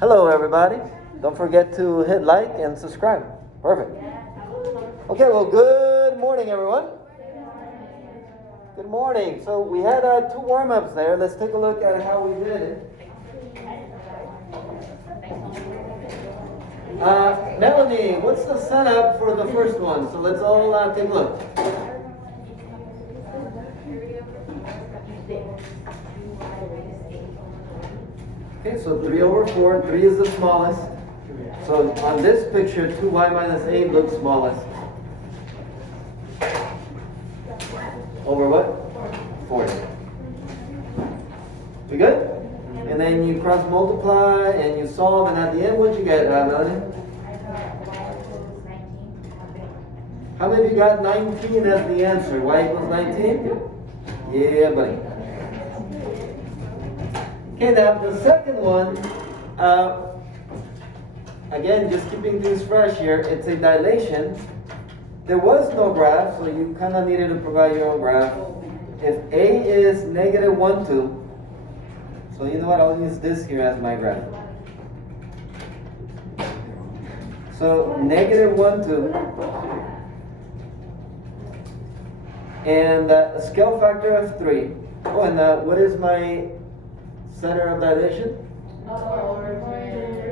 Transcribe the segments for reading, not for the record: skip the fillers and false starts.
Hello, everybody. Don't forget to hit like and subscribe. Perfect. Okay, well, good morning, everyone. Good morning. So we had 2 warm-ups there. Let's take a look at how we did it. Melanie, what's the setup for the first one? So let's all take a look. Okay, so 3 over 4. 3 is the smallest. So on this picture, 2y minus 8 looks smallest. Over what? 40. We good? And then you cross multiply and you solve, and at the end, what'd you get, Melanie? How many of you got 19 as the answer? Y equals 19? Yeah, buddy. Okay, now the second one, again, just keeping things fresh here, it's a dilation. There was no graph, so you kind of needed to provide your own graph. If A is negative 1, 2, so you know what, I'll use this here as my graph. So negative 1, 2. And a scale factor of 3. Oh, and what is my center of dilation?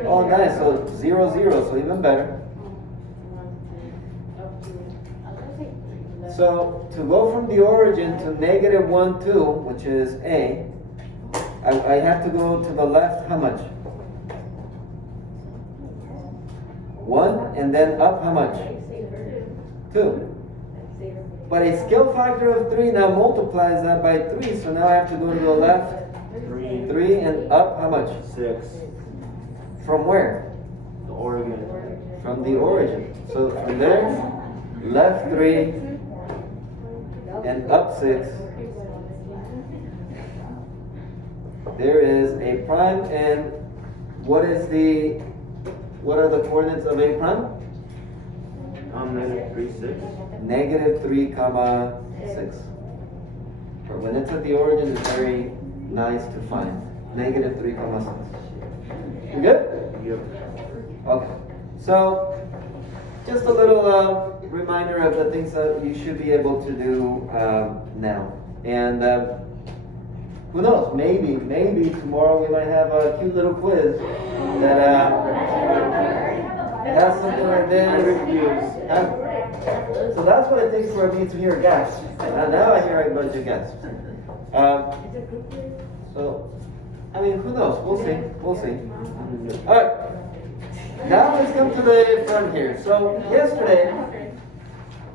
Oh, nice. So 0, 0. So even better. So to go from the origin to negative 1, 2, which is A, I have to go to the left how much? 1, and then up how much? 2. But a scale factor of 3 now multiplies that by 3, so now I have to go to the left 3 and up how much? 6. From where? The origin. From the origin. So from there, left 3 and up 6. There is a prime, and what are the coordinates of a prime? Negative 3, 6. Negative 3, comma 6. But when it's at the origin, it's very nice to find. Negative 3, comma 6. You good? Yep. Okay. So, just a little reminder of the things that you should be able to do now. And who knows? Maybe tomorrow we might have a cute little quiz that has something like this. So that's what it takes for me to hear gasps. And now I hear a bunch of gasps. So, I mean, who knows? We'll see. All right. Now let's come to the front here. So yesterday,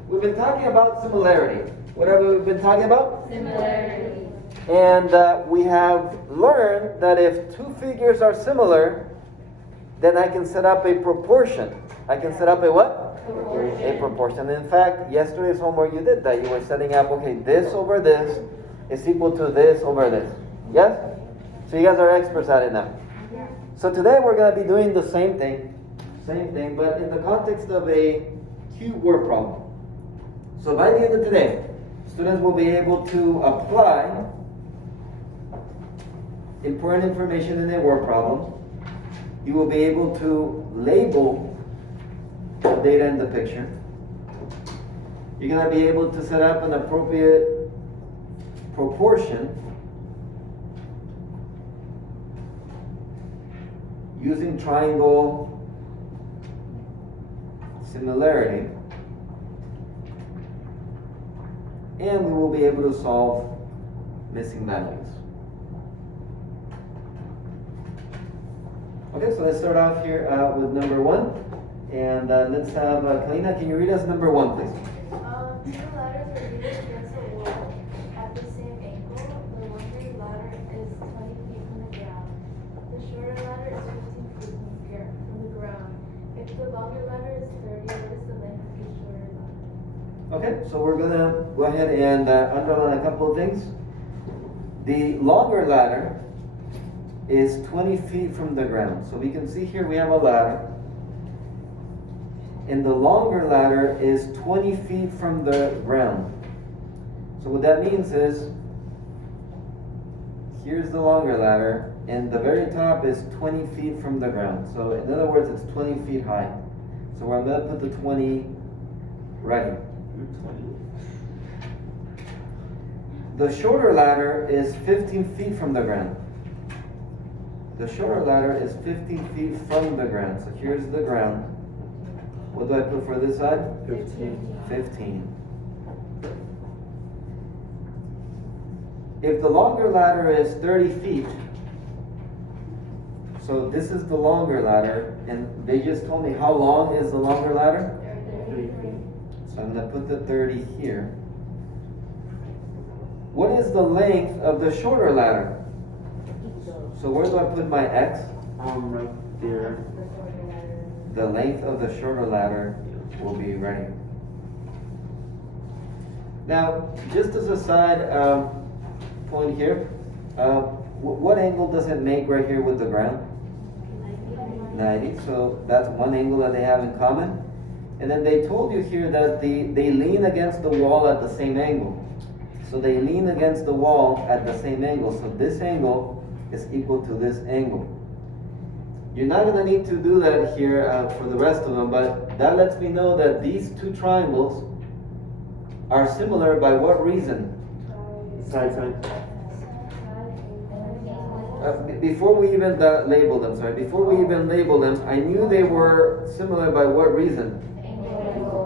we've been talking about similarity. What have we been talking about? Similarity. And we have learned that if 2 figures are similar, then I can set up a proportion. I can set up a what? Proportion. A proportion. In fact, yesterday's homework you did that. You were setting up, okay, this over this is equal to this over this. Yes? So you guys are experts at it now. So today we're going to be doing the same thing, but in the context of a cute word problem. So by the end of today, students will be able to apply important information in a word problem. You will be able to label the data in the picture. You're going to be able to set up an appropriate proportion using triangle similarity, and we will be able to solve missing values. Okay, so let's start off here with number 1, and let's have Kalina, can you read us number 1, please? Two ladders are leaning against a wall at the same angle. The longer ladder is 20 feet from the ground. The shorter ladder is 15 feet from the ground. If the longer ladder is 30, what is the length of the shorter ladder? Okay, so we're going to go ahead and underline a couple of things. The longer ladder is 20 feet from the ground. So we can see here we have a ladder. And the longer ladder is 20 feet from the ground. So what that means is, here's the longer ladder, and the very top is 20 feet from the ground. So in other words, it's 20 feet high. So I'm gonna put the 20 right here. 20. The shorter ladder is 15 feet from the ground. The shorter ladder is 15 feet from the ground. So here's the ground. What do I put for this side? 15. 15. If the longer ladder is 30 feet, so this is the longer ladder, and they just told me how long is the longer ladder? 30 feet. So I'm gonna put the 30 here. What is the length of the shorter ladder? So where do I put my X? Right there. The length of the shorter ladder will be right here. Now, just as a side point here, what angle does it make right here with the ground? 90. So that's one angle that they have in common. And then they told you here that they lean against the wall at the same angle. So they lean against the wall at the same angle. So this angle is equal to this angle. You're not going to need to do that here for the rest of them, but that lets me know that these two triangles are similar by what reason? Side, side. Before we even label them, before we even label them, I knew they were similar by what reason?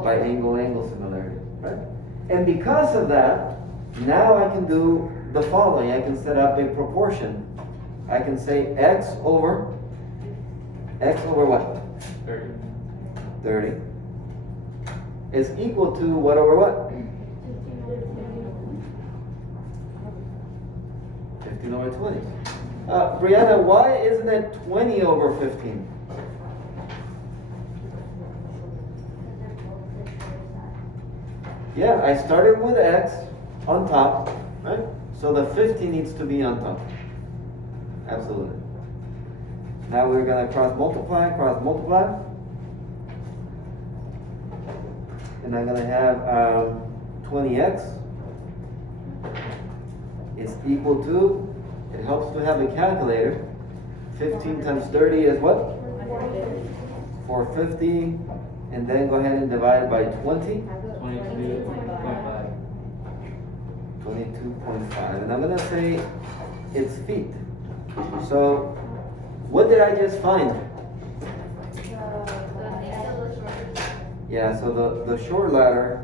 By angle similarity, right? And because of that, now I can do the following. I can set up a proportion. I can say x over what? 30. 30 is equal to what over what? 15 over 20. Brianna, why isn't it 20 over 15? Yeah, I started with x on top, right? So the 50 needs to be on top. Absolutely. Now we're going to cross multiply. And I'm going to have 20x is equal to, it helps to have a calculator. 15 times 30 is what? 450. And then go ahead and divide by 20. 22.5. 22.5. And I'm going to say it's feet. So what did I just find? Yeah, so the short ladder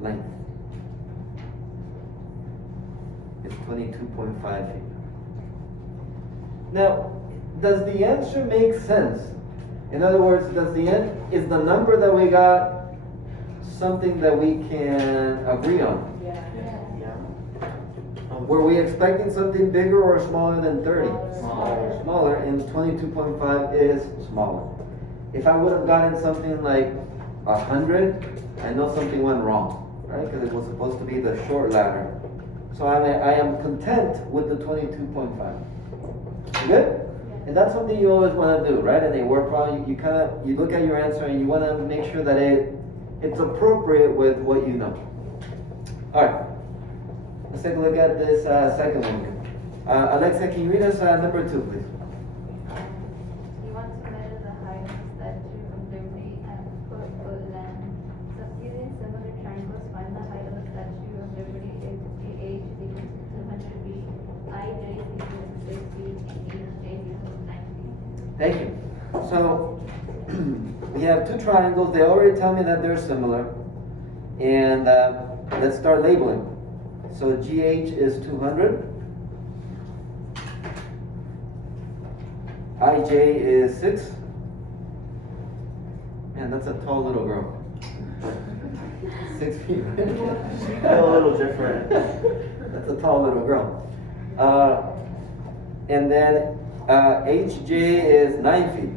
length is 22.5 feet. Now, does the answer make sense? In other words, is the number that we got something that we can agree on? Yeah. Were we expecting something bigger or smaller than 30? Smaller. Smaller, and 22.5 is smaller. If I would have gotten something like 100, I know something went wrong, right? Because it was supposed to be the short ladder. So I am content with the 22.5. Good? And that's something you always want to do, right? And they work probably, you look at your answer and you want to make sure that it's appropriate with what you know. All right. Let's take a look at this second one here. Alexa, can you read us number 2, please? You want to measure the height of the statue of Liberty and foot length. Substituting similar triangles, find the height of the statue of Liberty if GH is equal to 200 feet, IJ is equal to 6 feet, and EJ is equal to 9 feet. Thank you. So we have two triangles. They already tell me that they're similar. And let's start labeling. So GH is 200. IJ is 6. And that's a tall little girl. 6 feet. A little different. That's a tall little girl. And then HJ is 9 feet.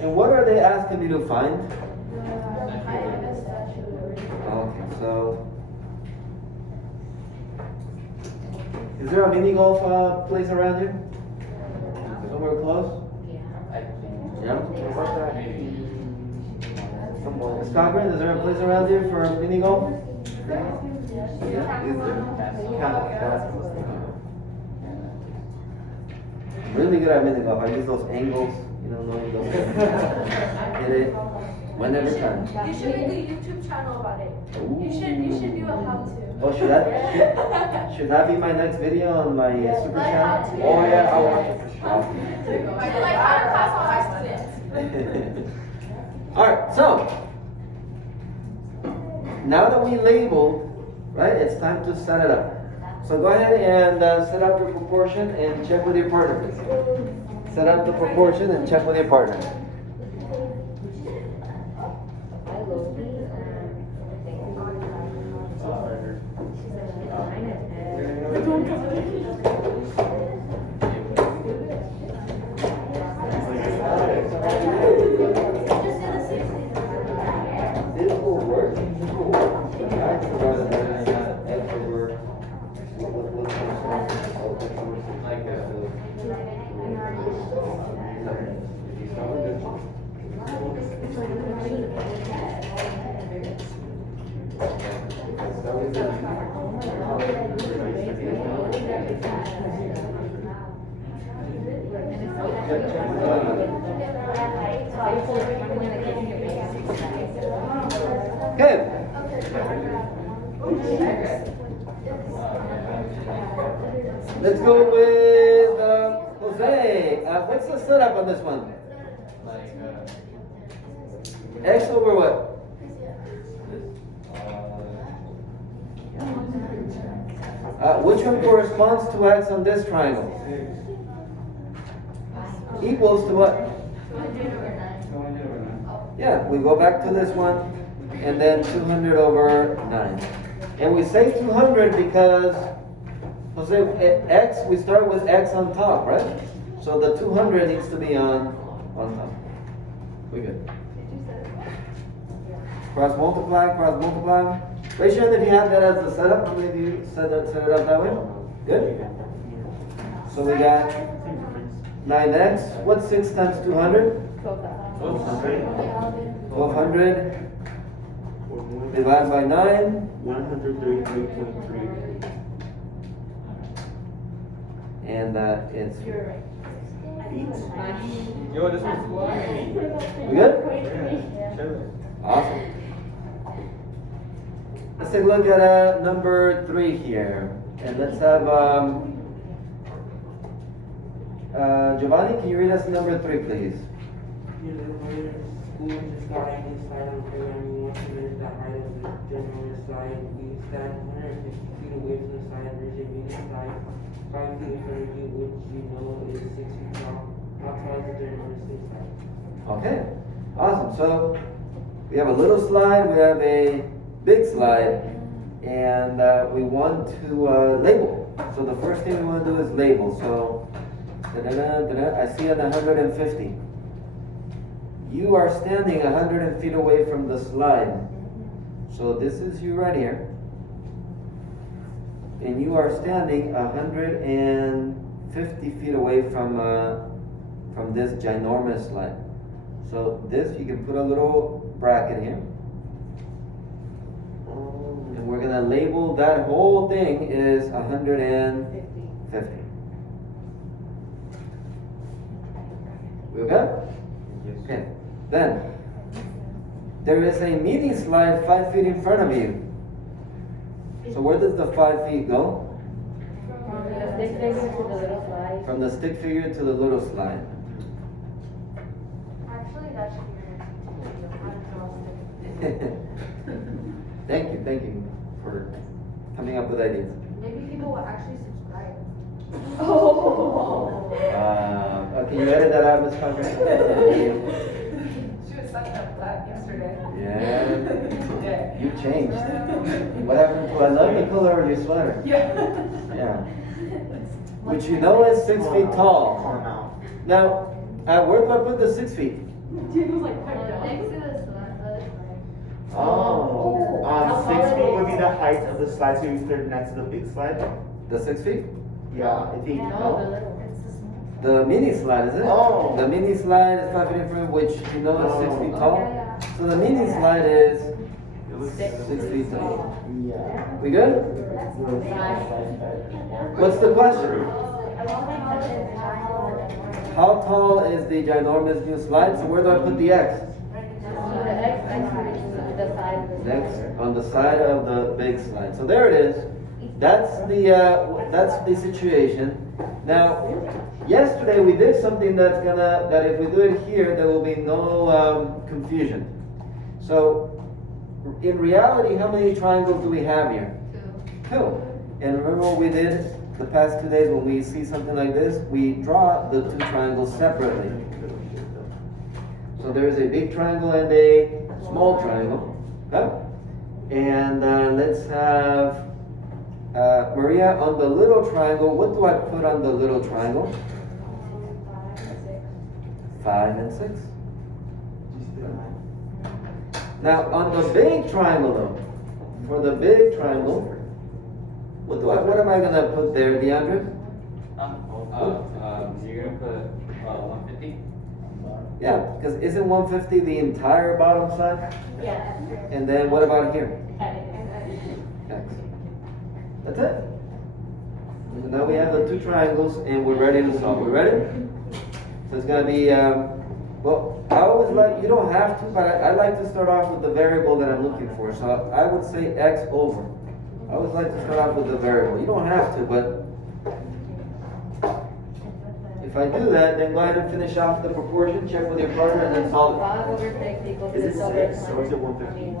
And what are they asking me to find? The height of the statue of Liberty. Okay, so is there a mini golf place around here? Somewhere close? Yeah? What's that? Somewhere. Stockton, is there a place around here for mini golf? I'm really good at mini golf. I use those angles, knowing those. Hit it. Win every time. You should make a YouTube channel about it. You should do a how-to. Oh, should that be my next video on my super Like channel? how to. Oh yeah, I'll watch it for sure. Like how to pass all my students. Alright, so now that we label, right, it's time to set it up. So go ahead and set up your proportion and check with your partner, please. Set up the proportion and check with your partner. This will work. That's rather than extra work. Okay. Let's go with Jose. What's the setup on this one? X over what? Which one corresponds to X on this triangle? Equals to what? Yeah, we go back to this one, and then 200 over 9. And we say 200 because, Jose, X, we start with X on top, right? So the 200 needs to be on top. We good. Cross multiply. Raise your hand if you have that as the setup. How many of you set it up that way? Good? So we got 9x. What's 6 times 200? 1200. Divide by 9. 133.3. And it's. Yo, this one's We good? Yeah, sure. Awesome. Let's take a look at number 3 here. And let's have Giovanni, can you read us number 3, please? You live near school to start any side on programming 100 the height of the general side. We stand 150 feet away from the side, there's a median side, 5 feet in front of you, which you know is 6 feet tall. How tall is the general side? Okay, awesome. So we have a little slide, we have a big slide, and we want to label. So the first thing we want to do is label. So I see an 150. You are standing 100 feet away from the slide. So this is you right here. And you are standing 150 feet away from this ginormous slide. So this, you can put a little bracket here. And we're gonna label that whole thing is 150. We okay? Okay. Then, there is a meeting slide 5 feet in front of you. So where does the 5 feet go? From the stick figure to the little slide. Actually, that should be Thank you for coming up with ideas. Maybe people will actually subscribe. Can you edit that out, Ms. Conrad? She was sucking up black yesterday. Yeah. Today. You changed. What happened to I love the color of your sweater? Yeah. Yeah. Which you know is 6 feet tall. Now, where do I put the 6 feet? Dude was like, "Pipe down." Next to the other slide. Oh, 6 feet would be the height of the slide, so you put it next to the big slide? The 6 feet? Yeah, I think, no? It's the small. The mini slide, isn't it? Oh. The mini slide is 5 feet in front, which you know is 6 feet Oh. tall. Yeah. So the mini slide is It was 6 feet tall. Yeah. We good? What's the question? How tall is the ginormous new slide? So where do I put the X? Next, on the side of the big slide. So there it is. That's the situation. Now, yesterday we did something that if we do it here, there will be no confusion. So, in reality, how many triangles do we have here? Two. And remember what we did the past 2 days when we see something like this? We draw the two triangles separately. So there's a big triangle and a small triangle. Okay? And let's have Maria on the little triangle. What do I put on the little triangle? 5 and 6. Now on the big triangle though, for the big triangle, what am I gonna put there, DeAndre? You're gonna put 150? Yeah, because isn't 150 the entire bottom side? Yeah. And then what about here? X. That's it. So now we have the two triangles and we're ready to solve. We ready? So it's gonna be, well, I always like, you don't have to, but I like to start off with the variable that I'm looking for. So I would say X over. I always like to start off with the variable. You don't have to, but if I do that, then go ahead and finish off the proportion, check with your partner, and then solve it. Is it 6 or is it 150?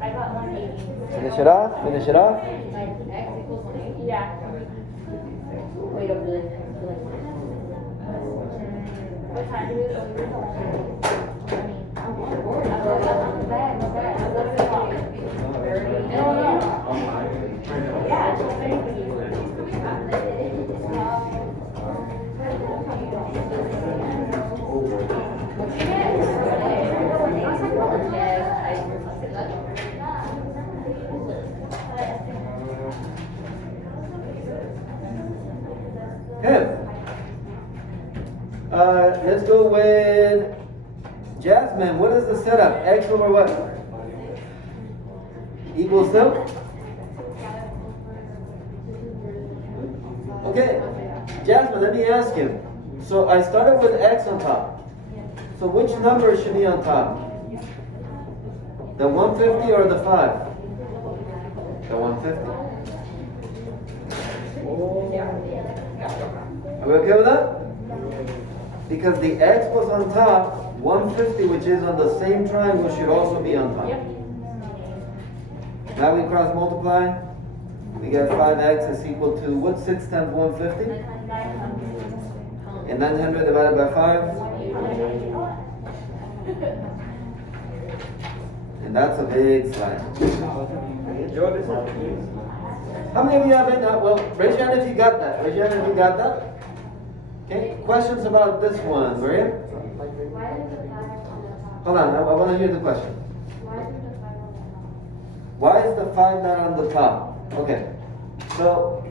I got 180. Finish it off, finish it off. Yeah. What time is it? Okay. Let's go with Jasmine. What is the setup? X over what? Equals to? Okay. Jasmine, let me ask you. So I started with X on top. So which number should be on top? The 150 or the 5? The 150. Are we okay with that? Because the X was on top, 150, which is on the same triangle, should also be on top. Now we cross multiply. We get 5x is equal to, what's 6 times 150? And 900 divided by 5? And that's a big slide. How many of you have it? Well, raise your hand if you got that. Raise your hand if you got that. Okay, questions about this one, Maria? Why is the 5 on the top? Hold on, I want to hear the question. Why is the 5 on the top? Why is the 5 not on the top? Okay, so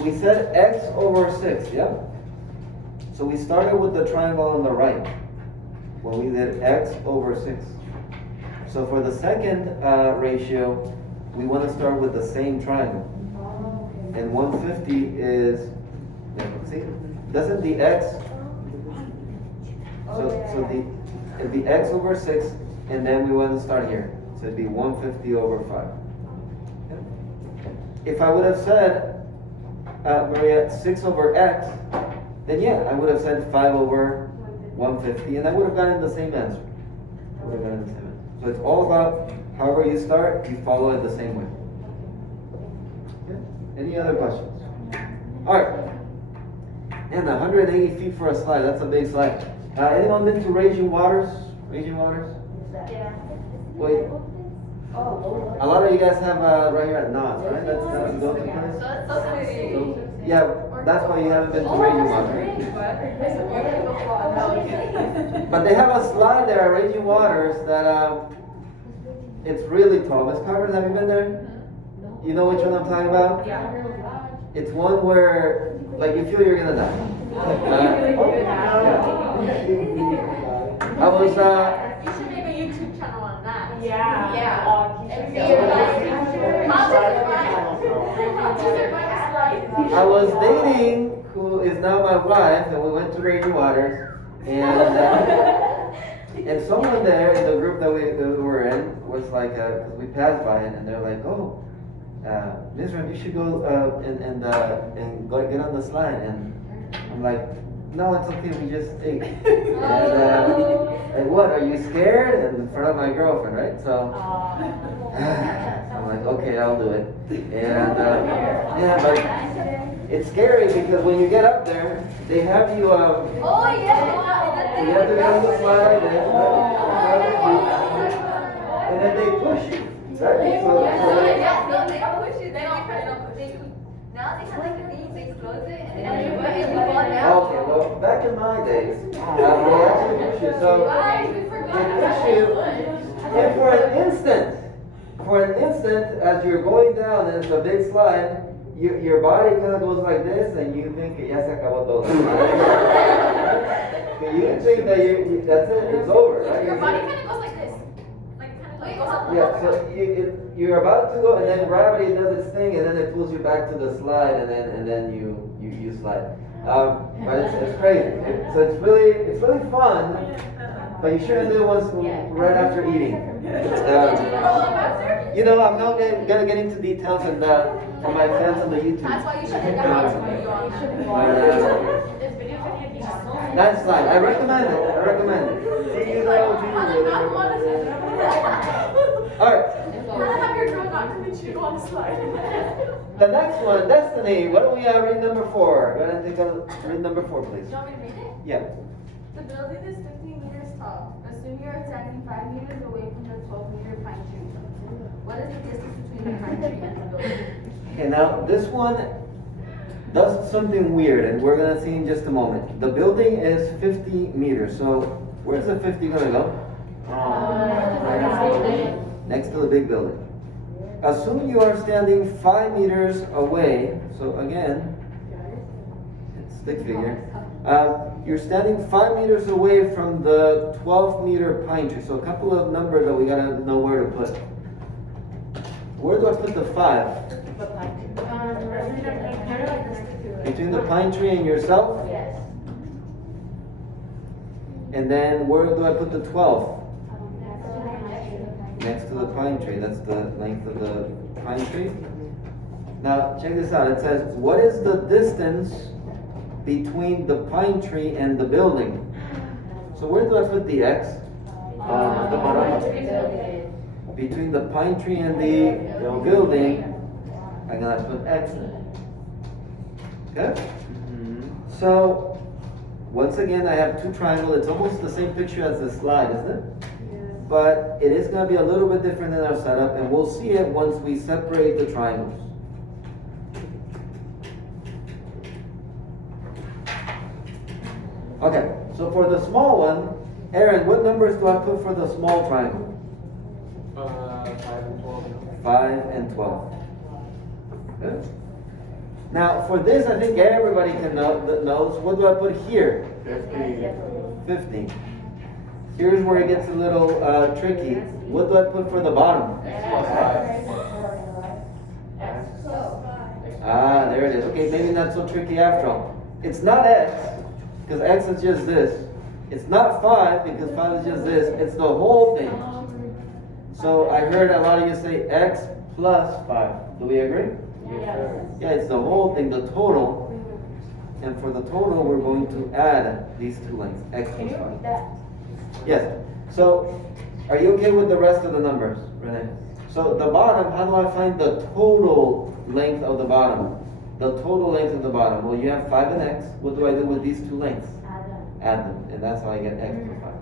we said x over 6, yeah? So we started with the triangle on the right when we did x over 6. So for the second ratio, we want to start with the same triangle. Oh, okay. And 150 is, yeah, see, doesn't the x, so the x over 6, and then we want to start here. So it'd be 150 over 5. If I would have said, Maria, 6 over x, then yeah, I would have said 5 over 150, and I would have gotten the same answer. I would have gotten the same answer. So it's all about however you start, you follow it the same way. Yeah. Any other questions? All right. And 180 feet for a slide. That's a big slide. Anyone been to Raging Waters? Raging Waters? Yeah. Wait. Oh. A lot of you guys have right here at Knott's, right? That's the go-to place. So, yeah, that's why you haven't been to Raging Waters. But they have a slide there at Raging Waters that it's really tall. Miss Carver, have you been there? You know which one I'm talking about? Yeah. It's one where, like, you feel you're gonna die. I was, You should make a YouTube channel on that. Yeah. Yeah. And be be a like, I was dating who is now my wife, and we went to Rainy Waters, and someone there in the group that we were in was like, cause we passed by it, and they're like, oh, Mizram, you should go and go get on the slide, and I'm like, no, it's okay, we just ate. And what, are you scared? And in front of my girlfriend, right? So I'm like, okay, I'll do it. And yeah, but it's scary because when you get up there, they have you, Oh, yeah. you have to get on the slide and then they push you. Right? So, No, they don't push it. They don't push it. Now they have like the things, they close it, and then you fall down. okay, well, back in my days, they actually push you. So Guys, we they forgot. push you, and for an instant, as you're going down, and it's a big slide, your body kind of goes like this, and you think, ya se acabó todo. You think that that's it, it's over, right? Your body kind of goes like this. Like it kind of like goes up. Yeah, so you're about to go, and then gravity does its thing, and then it pulls you back to the slide, and then you slide. But it's crazy. So it's really fun, but you shouldn't do it once right after eating. You know, I'm not gonna get into details and for my fans on the YouTube. That's why you should get down to where you are. This video should be a That slide, I recommend it. See you later. All right. have your girl not convince you to go on the slide. The next one, Destiny. What do we have? Read number 4. Go ahead and take a read number 4, please. Do you want me to read it? Yeah. The building is 15 meters tall. Assume you are standing 5 meters away from the 12-meter pine tree. What is the distance between the pine tree and the building? Okay, now this one does something weird, and we're gonna see in just a moment. The building is 50 meters, so where's the 50 gonna go? Next to the big building. Assume you are standing 5 meters away, so again, it's stick figure. You're standing 5 meters away from the 12-meter pine tree, so a couple of numbers that we gotta know where to put. Where do I put the 5? Between the pine tree and yourself? Yes. And then where do I put the 12? Next to the pine tree. That's the length of the pine tree. Now, check this out. It says, what is the distance between the pine tree and the building? So where do I put the X? The bottom. Between the pine tree and the building, I'm gonna put X in it. Okay? So, once again, I have 2 triangles. It's almost the same picture as the slide, isn't it? But it is gonna be a little bit different in our setup, and we'll see it once we separate the triangles. Okay, so for the small one, Aaron, what numbers do I put for the small triangle? 5 and 12. 5 and 12. Good. Now, for this, I think everybody can knows. What do I put here? 50. Here's where it gets a little tricky. What do I put for the bottom? Ah, there it is. Okay, maybe not so tricky after all. It's not X, because X is just this. It's not 5, because 5 is just this. It's the whole thing. So I heard a lot of you say X plus 5. Do we agree? Yeah, it's the whole thing, the total. And for the total, we're going to add these 2 lengths, X plus 5. Yes. So, are you okay with the rest of the numbers, Renee? So the bottom, how do I find the total length of the bottom? The total length of the bottom. Well, you have 5 and X. What do I do with these 2 lengths? Add them. And that's how I get X plus 5.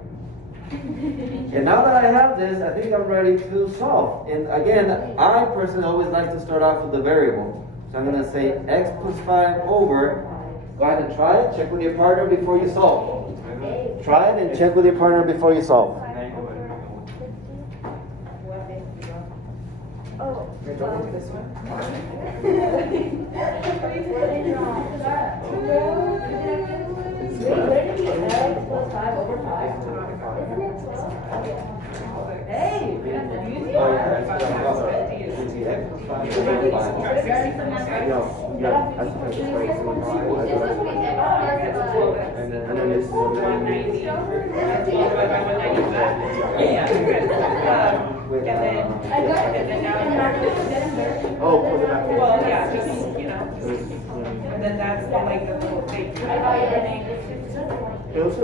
And now that I have this, I think I'm ready to solve. And again, I personally always like to start off with the variable. So I'm going to say X plus 5 over. Go ahead and try it. Check with your partner before you solve. Try it and check with your partner before you solve. wouldn't it be x plus 5 over 5? Isn't it 12? Hey, you have to use it. Oh, yeah, it's easy. X plus 5 over 5. No, yeah, that's because it's raised in 5. And then this is 190. With, oh, put it back. Well, yeah, just, you know, and then that's the like the little thing. It was We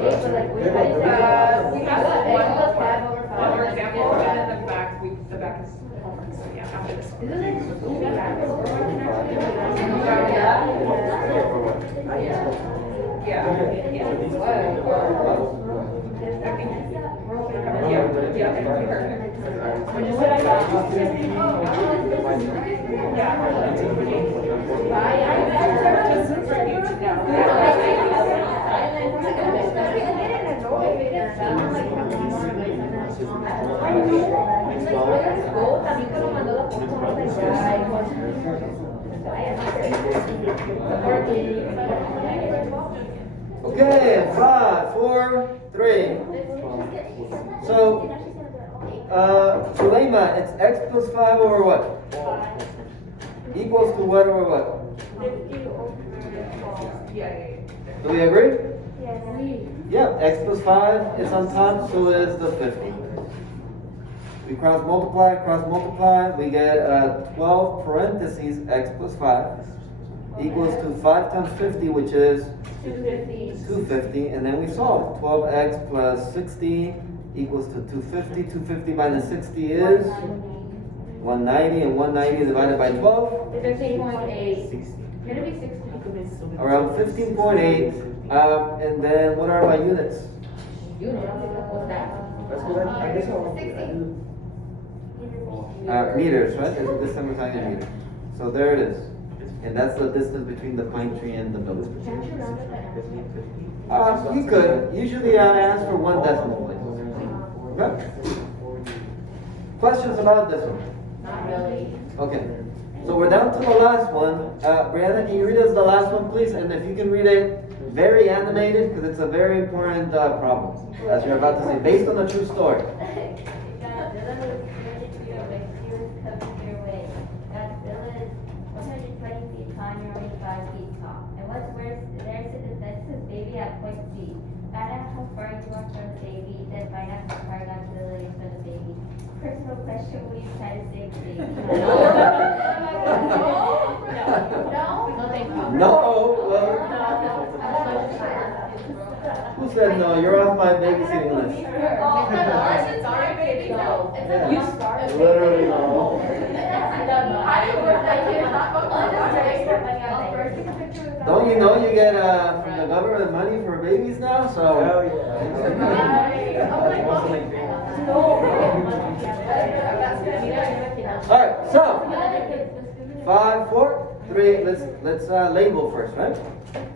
have one, x plus 5 over 5. for example, and then the back, the back is, so yeah, after this one. Isn't it Yeah, Okay, 5, 4, 3. So, Sulema, it's x plus 5 over what? Equals to what over what? Do we agree? Yeah, x plus 5 is on top, so is the 50. We cross multiply, we get 12 parentheses x plus 5 equals to 5 times 50, which is 250, and then we solve. 12x plus 60 equals to 250. 250 minus 60 is 190, and 190 divided by 12, 15.8. Gonna be 60. around 15.8. And then what are my units? You know, what's that? That's what I guess I'll. Meters, right? This time we're talking meters. So there it is. And that's the distance between the pine tree and the building. You could. Usually I ask for 1 decimal place. Okay? Questions about this one? Not really. Okay. So we're down to the last one. Brianna, can you read us the last one, please? And if you can read it very animated, because it's a very important problem, as you're about to see, based on a true story. Godzilla was 200 feet away. He was coming your way. Godzilla is 120 feet tall and you're only 5 feet tall. And what's worse, there's a defenseless baby at point C. Find out how far you are from the baby, then find out how far Godzilla is from the baby. Personal question, will you try to save the baby? No, thank you. No! Well, who said no? You're off my babysitting list. Sorry, baby, no. Literally no. How do you work that kid? Don't you know you get from the government money for babies now? So. Hell Alright, so 5, 4, 3. Let's label first, right?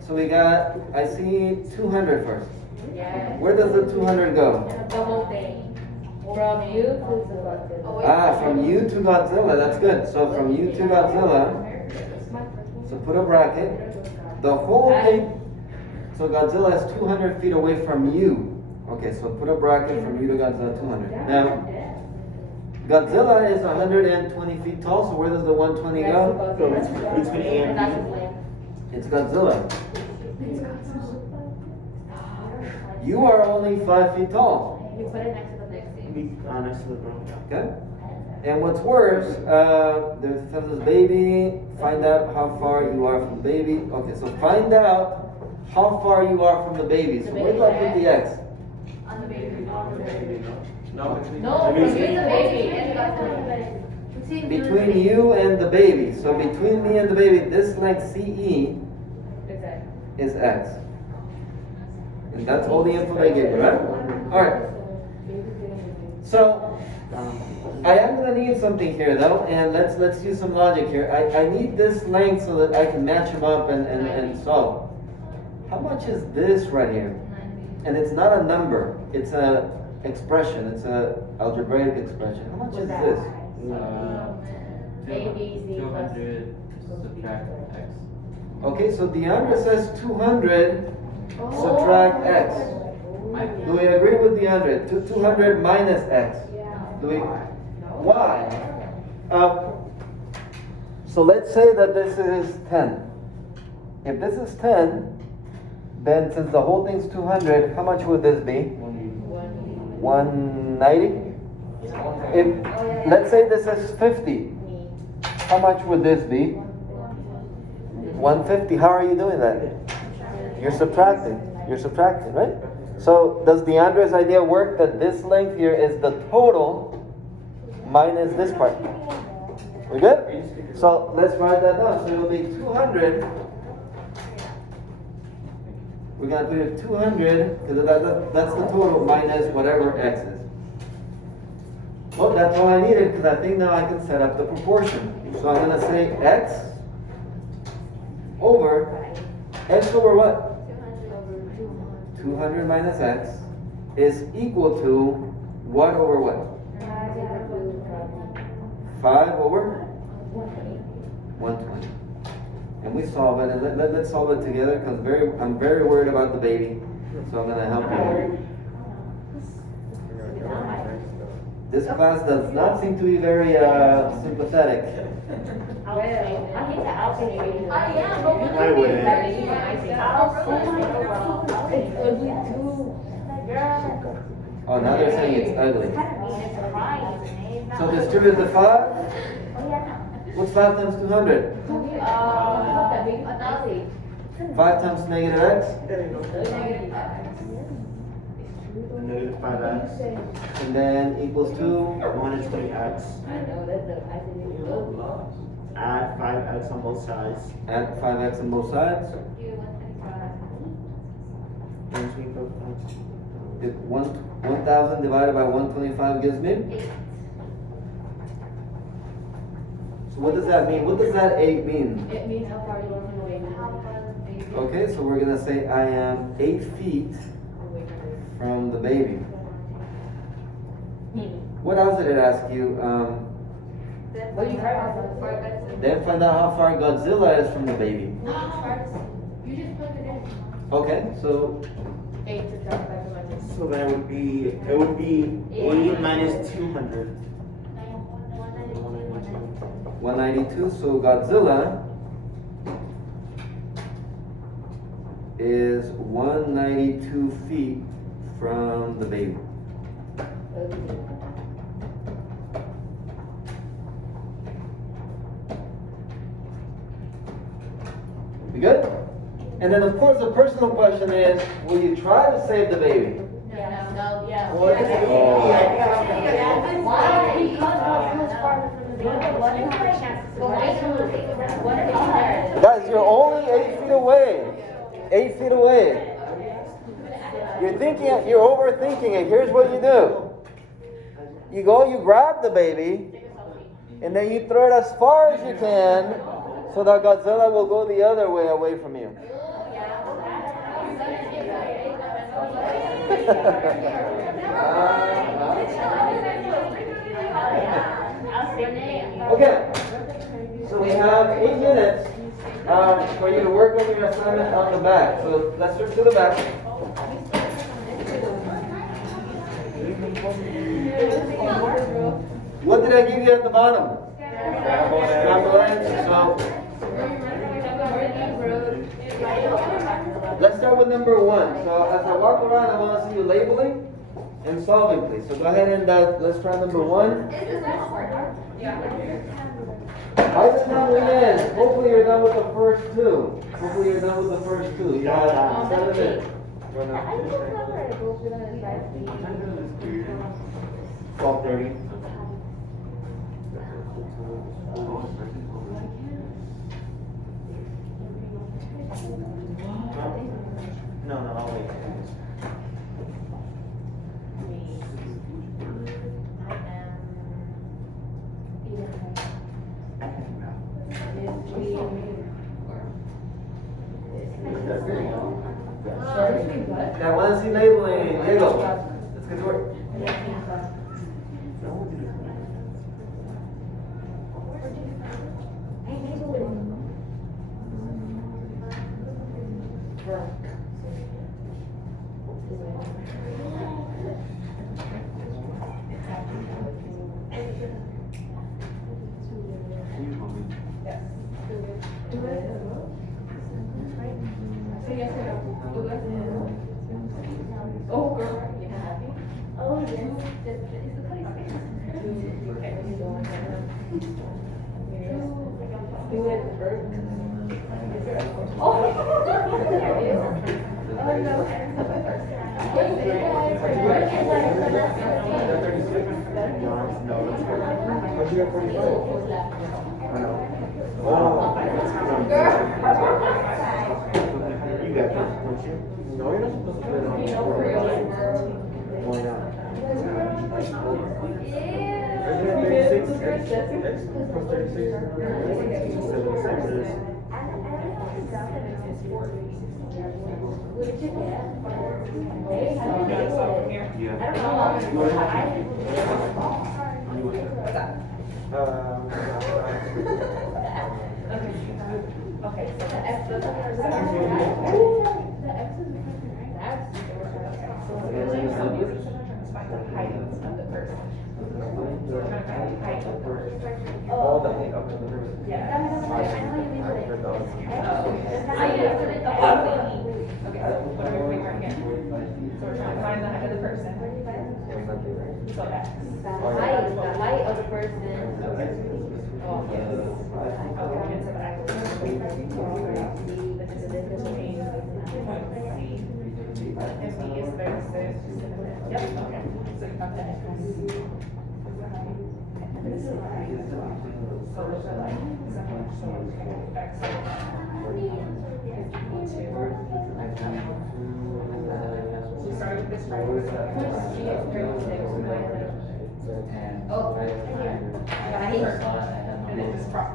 So we got. I see 200 first. Yeah. Where does the 200 go? The whole thing. From you to Godzilla. From you to Godzilla. That's good. So from you to Godzilla. So put a bracket. The whole thing. So Godzilla is 200 feet away from you. Okay, so put a bracket from you to Godzilla 200. Now, Godzilla is 120 feet tall, so where does the 120 go? So it's between A and B. It's Godzilla. You are only 5 feet tall. You put it next to the next thing. Next to the ground. Okay? And what's worse, there's a defenseless baby. Find out how far you are from the baby. Okay, so find out how far you are from the baby. So where do I put the X? On the baby. No. No, from you to the baby. Between you and the baby. So between me and the baby, this length CE Exactly. is X. And that's all the info they gave you, right? Alright. So I am gonna need something here though, and let's use some logic here. I need this length so that I can match them up and solve. How much is this right here? And it's not a number, it's a expression, it's a algebraic expression. How much is this? A, B, C plus. 200 subtract x. Okay, so DeAndre says 200 subtract x. Do we agree with DeAndre? 200 minus x. Do we? Why? So let's say that this is 10. If this is 10, then since the whole thing's 200, how much would this be? 190? If, let's say this is 50, how much would this be? 150. How are you doing that? You're subtracting. You're subtracting, right? So does DeAndre's idea work that this length here is the total minus this part? We good? So let's write that down. So it'll be 200. We're going to put it 200 because that's the total minus whatever x is. Well, that's all I needed because I think now I can set up the proportion. So I'm going to say x over what? 200 minus x is equal to what over what? 5 over 120. And we solve it, and let's solve it together because I'm very worried about the baby. So I'm going to help you. This class does not seem to be very sympathetic. I am, but we're I wouldn't. Oh, now they're saying it's ugly. So distribute the 5. What's 5 times 200? 5 times negative x. Negative 5x And then equals 2. minus 3x. Add 5x on both sides. Add 5x on both sides. If 1,000 divided by 125 gives me? So what does that mean? What does that 8 mean? It means how far you want to away from Okay, so we're going to say I am 8 feet from the baby. What else did it ask you? What do you try? Then find out how far Godzilla is from the baby. You just plug it in. Okay, so 8 subtract 5 from 1. So then it would be 8 minus 200. 192. So Godzilla is 192 feet from the baby. We good? And then of course the personal question is, will you try to save the baby? No, yeah. Well, it's easy. Why? Because farther from the baby. What if he's there? Guys, you're only 8 feet away. 8 feet away. You're overthinking it. Here's what you do. You go, you grab the baby, and then you throw it as far as you can so that Godzilla will go the other way away from you. Okay, so we have 8 minutes for you to work on your assignment on the back. So let's turn to the back. What did I give you at the bottom? Scrambled eggs. So let's start with number 1. So as I walk around, I want to see you labeling and solving, please. So go ahead and let's try number 1. By the time we end, hopefully you're done with the first 2. Hopefully you're done with the first 2. You have 7 minutes. 12:30. No, I'll wait. I want to see labeling. Diego, let's get to work. Do it first. But you got 45. I know. Oh. You got this, don't you? No, you're not supposed to put it on. Why not? Isn't it 36? X plus 36? 76. Okay, so the X is the person. The X is the person, right? That's. Find the height of the person. We're gonna find the height of the person. All the height up to the person. Yeah. I know you mean like. Okay, what are we doing right here? So we're trying to find the height of the person. So X. The height of the person. Oh, yes. Okay, and so the X. And B is 36. Yep, okay. So you got that. So there's a like, so X. So start with this right. G is 36. Oh, And then this prop.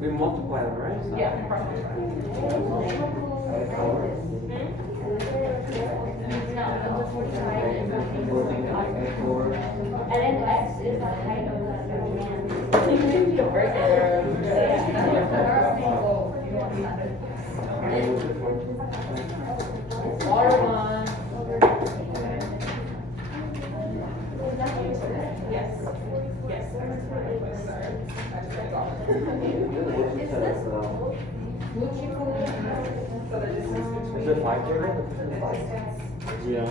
We multiply them, right? Yeah, prop. And then X is the height of the man. The person. Water one. Yes. Yes. Gucci food. So the distance between. Is it 5 there? Yeah.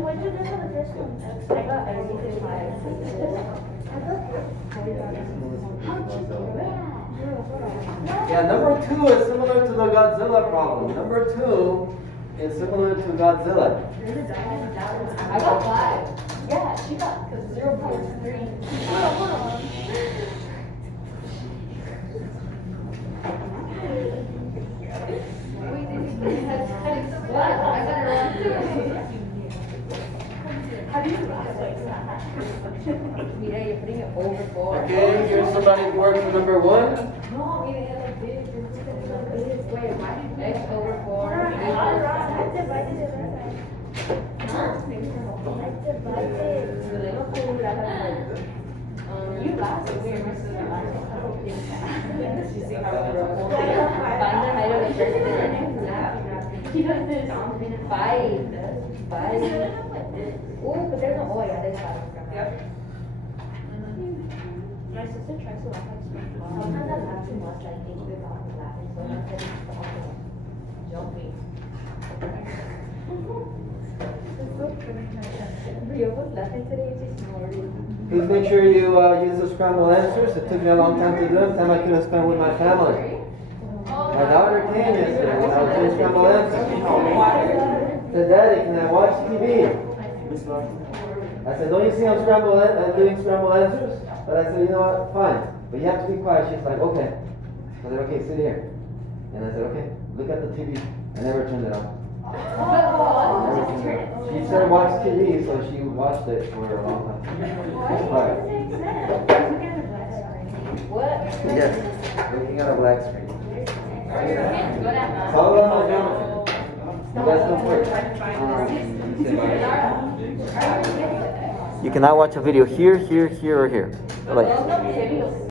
What did you do for the first one? I got everything five. Yeah, number 2 is similar to the Godzilla problem. Number 2 is similar to Godzilla. I got 5. Yeah, she got 0.3. Hold on. What? I got it wrong too. Have you? Mira, you're putting it over 4. Okay, here's somebody's work for number 1. No, mira, ya lo vi. Wait, why did X over 4? I divided it right. I divided. You lost it. We were missing the last one. You see how it Find the height of the person. He does this. 5. 5. Oh, but there's no, oh yeah, there's 5. Yep. My sister tries to laugh at me. Sometimes I laugh too much, like think we're not laughing, so I'm just jumping. Rio was laughing today, just snorted. Please make sure you use the scrambled answers. It took me a long time to do them. Time I could have spent with my family. My daughter came yesterday when I was doing scrambled answers. Said, Daddy, can I watch TV? I said, don't you see I'm doing scrambled answers? But I said, you know what, fine. But you have to be quiet. She's like, okay. I said, okay, sit here. And I said, okay, look at the TV. I never turned it on. She said watch TV, so she watched it for a long time. Alright. What? Yes, looking at a black screen. Good at that. Follow on my camera. You guys don't work. You cannot watch a video here, here, here, or here. Like,